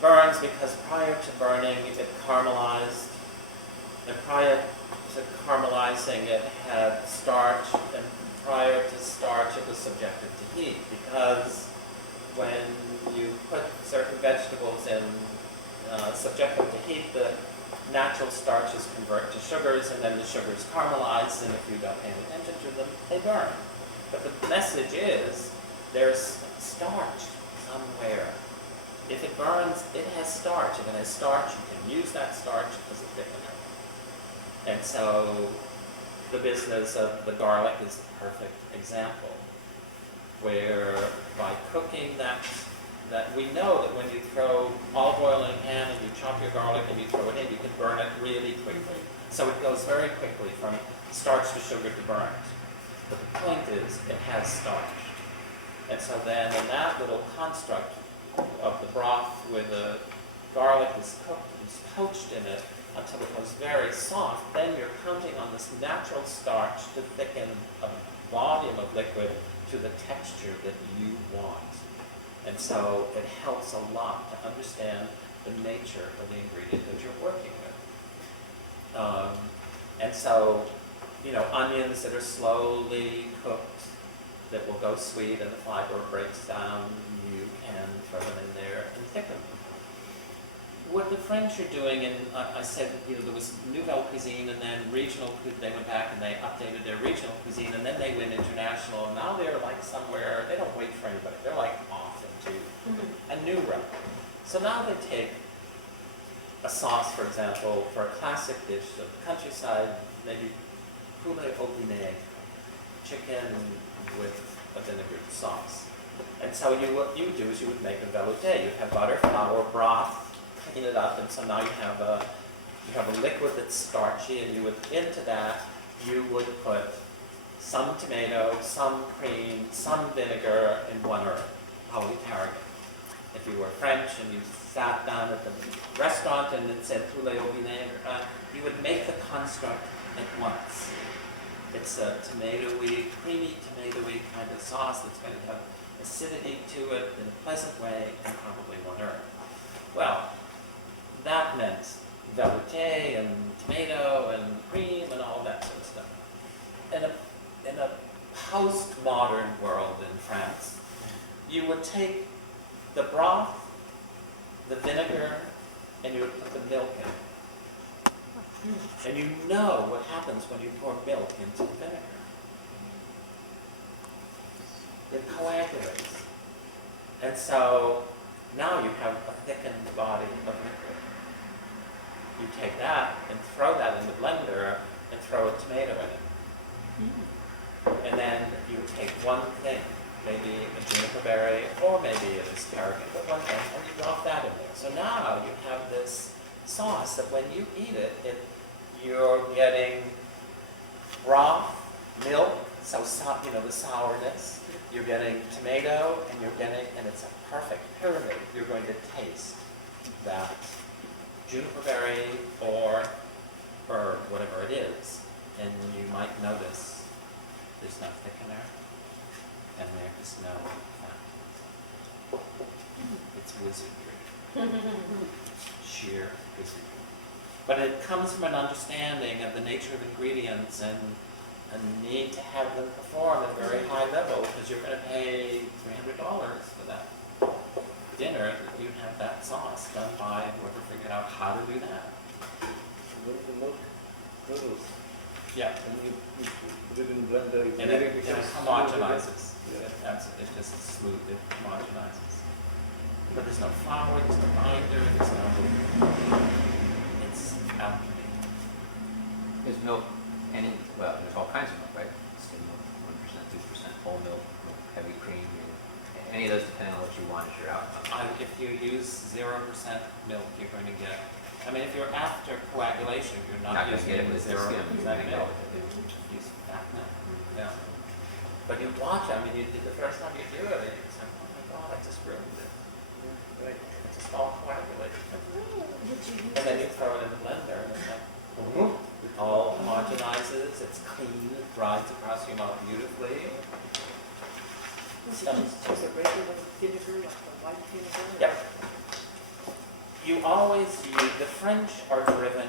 burns because prior to burning it caramelized, and prior to caramelizing it had starch, and prior to starch it was subjected to heat, because when you put certain vegetables in, subject them to heat, the natural starches convert to sugars, and then the sugars caramelize, and if you don't pay attention to them, they burn. But the message is, there's starch somewhere. If it burns, it has starch. If it has starch, you can use that starch as a thickener. And so, the business of the garlic is the perfect example, where by cooking that we know that when you throw olive oil in a pan and you chop your garlic and you throw it in, you can burn it really quickly. So it goes very quickly from starch to sugar to burnt. But the point is, it has starch. And so then in that little construct of the broth where the garlic is cooked, is poached in it until it goes very soft, then you're counting on this natural starch to thicken a volume of liquid to the texture that you want. And so it helps a lot to understand the nature of the ingredient that you're working with. And so, onions that are slowly cooked, that will go sweet and the fiber breaks down, you can throw them in there and thicken them. What the French are doing, and I said, there was Nouvelle Cuisine and then regional, they went back and they updated their regional cuisine and then they went international, and now they're like somewhere, they don't wait for anybody, they're like off into a new realm. So now they take a sauce, for example, for a classic dish of the countryside, maybe poulet au vinaigre, chicken with a vinegar sauce. And so what you would do is you would make a velouté. You'd have butter, flour, broth, clean it up, and so now you have a liquid that's starchy, and into that you would put some tomato, some cream, some vinegar, and one herb, probably tarragon. If you were French and you sat down at the restaurant and it said poulet au vinaigre, you would make the construct at once. It's a tomatoey, creamy tomatoey kind of sauce that's going to have acidity to it in a pleasant way, and probably one herb. Well, that meant velouté and tomato and cream and all that sort of stuff. In a postmodern world in France, you would take the broth, the vinegar, and you would put the milk in. And you know what happens when you pour milk into the vinegar. It coagulates. And so now you have a thickened body of liquid. You take that and throw that in the blender and throw a tomato in it. And then you take one thing, maybe a juniper berry, or maybe it is tarragon, but one thing, and you drop that in there. So now you have this sauce that when you eat it, you're getting broth, milk, so the sourness. You're getting tomato, and it's a perfect pyramid. You're going to taste that juniper berry or herb, whatever it is, and you might notice there's no thickener, and there is no fat. It's wizardry. Sheer wizardry. But it comes from an understanding of the nature of ingredients and a need to have them perform at a very high level, because you're going to pay $300 for that dinner. You have that sauce done by whoever figured out how to do that. What are the milk noodles? Yeah. And you put it in the blender. And it just homogenizes. Yeah. It's just smooth, it homogenizes. But there's no flour, there's no binder, it's alchemy. Is milk there's all kinds of milk, right? Skim milk, 1%, 2%, whole milk, heavy cream, any of those depending on what you want as your outcome. If you use 0% milk, you're going to get, if you're after coagulation, you're not going to using get it it with with the 0% skim. You're going to get milk. it with You use fat milk. Yeah. But you watch, the first time you do it, it's like, oh my God, I just ruined it. Like, it's just all coagulated. And then you throw it in the blender, and it's like, it all homogenizes, it's clean, it rides across your mouth beautifully. Was it just a regular vinegar, like the white vinegar? Yep. You always use, the French are driven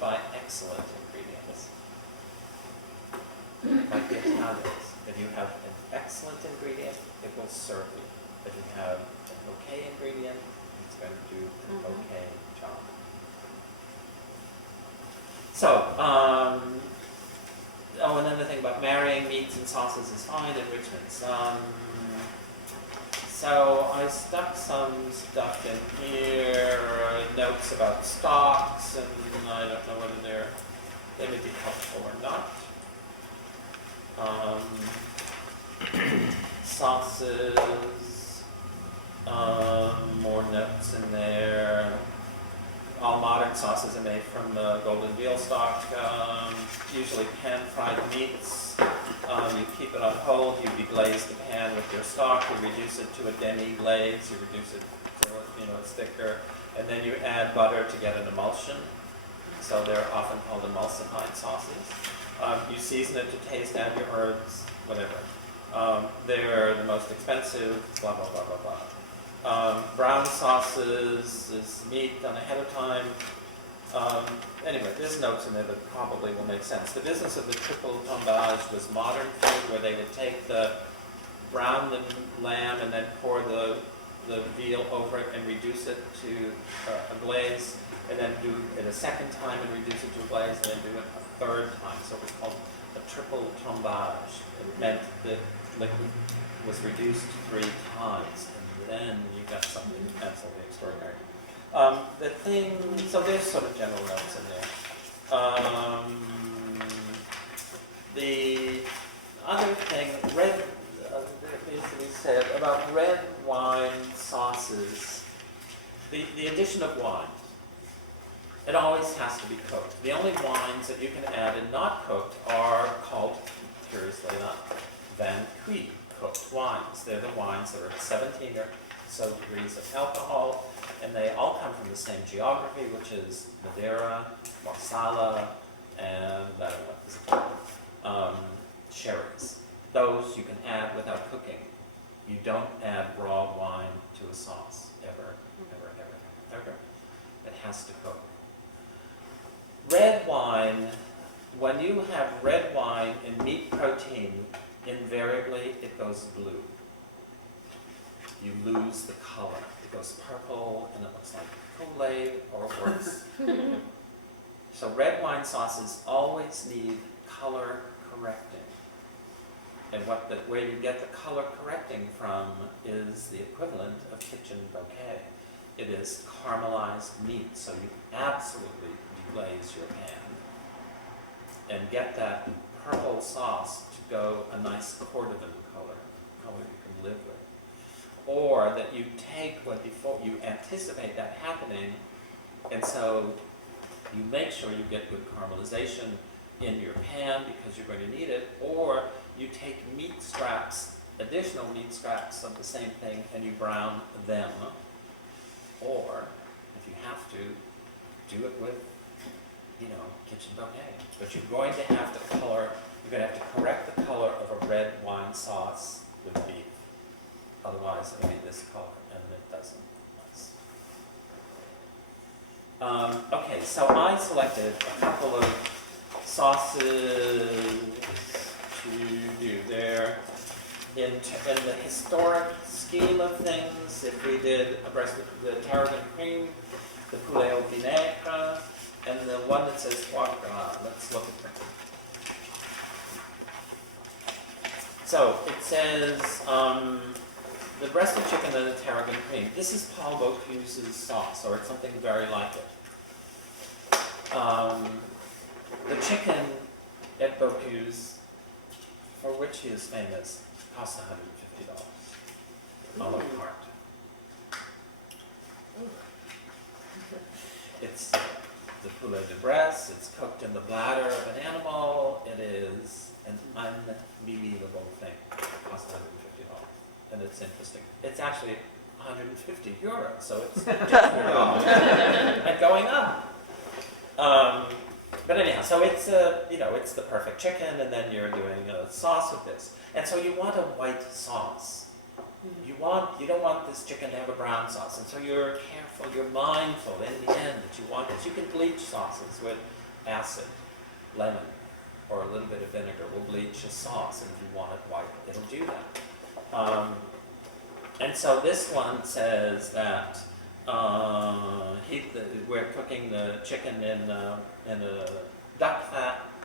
by excellent ingredients. Like the Italians, if you have an excellent ingredient, it will serve you. If you have an okay ingredient, it's going to do an okay job. So, and then the thing about marrying meats and sauces is fine, enrichments. So I stuck some stuff in here, notes about stocks, and I don't know whether they're They may be helpful or not. Sauces, more notes in there. All modern sauces are made from golden veal stock, usually pan-fried meats. You keep it on hold, you deglaze the pan with your stock, you reduce it to a demi-glaze, you reduce it to, it's thicker, and then you add butter to get an emulsion. So they're often called emulsified sauces. You season it to taste, add your herbs, whatever. They're the most expensive, blah, blah, blah, blah, blah. Brown sauces is meat done ahead of time. Anyway, there's notes in there that probably will make sense. The business of the triple tombage was modern food, where they would take brown the lamb and then pour the veal over it and reduce it to a glaze, and then do it a second time and reduce it to a glaze, and then do it a third time. So it was called a triple tombage. It meant that liquid was reduced 3 times, and then you got something absolutely extraordinary. So there's sort of general notes in there. The other thing, that needs to be said about red wine sauces, the addition of wine, it always has to be cooked. The only wines that you can add and not cooked are called, curiously enough, Van Cue cooked wines. They're the wines that are at 17 or so degrees of alcohol, and they all come from the same geography, which is Madeira, Marsala, and I don't know what this is called, sherries. Those you can add without cooking. You don't add raw wine to a sauce, ever, ever, ever, ever. It has to cook. Red wine, when you have red wine and meat protein, invariably it goes blue. You lose the color. It goes purple and it looks like Kool-Aid or worse. So red wine sauces always need color correcting. And where you get the color correcting from is the equivalent of kitchen bouquet. It is caramelized meat, so you absolutely deglaze your pan and get that purple sauce to go a nice cordovan color you can live with. Or that you take before you anticipate that happening, and so you make sure you get good caramelization in your pan because you're going to need it, or you take meat scraps, additional meat scraps of the same thing, and you brown them. Or, if you have to, do it with, kitchen bouquet. But you're going to have to correct the color of a red wine sauce with beef. Otherwise, it'll be this color, and it doesn't. Okay, so I selected a couple of sauces to do there. In the historic scheme of things, if we did the tarragon cream, the poulet au vinaigre, and the one that says foie gras, let's look at them. So it says the breast of chicken and the tarragon cream. This is Paul Bocuse's sauce, or it's something very like it. The chicken at Bocuse, for which he is famous, costs $150 a la carte. It's the poulet de Bresse. It's cooked in the bladder of an animal. It is an unbelievable thing. It costs $150, and it's interesting. It's actually 150 euros, so it's and going up. But anyhow, so it's it's the perfect chicken, and then you're doing a sauce with this, and so you want a white sauce. You don't want this chicken to have a brown sauce, and so you're careful, you're mindful in the end that you want this. You can bleach sauces with acid, lemon, or a little bit of vinegar will bleach a sauce, and if you want it white, it'll do that. And so this one says that we're cooking the chicken in a duck fat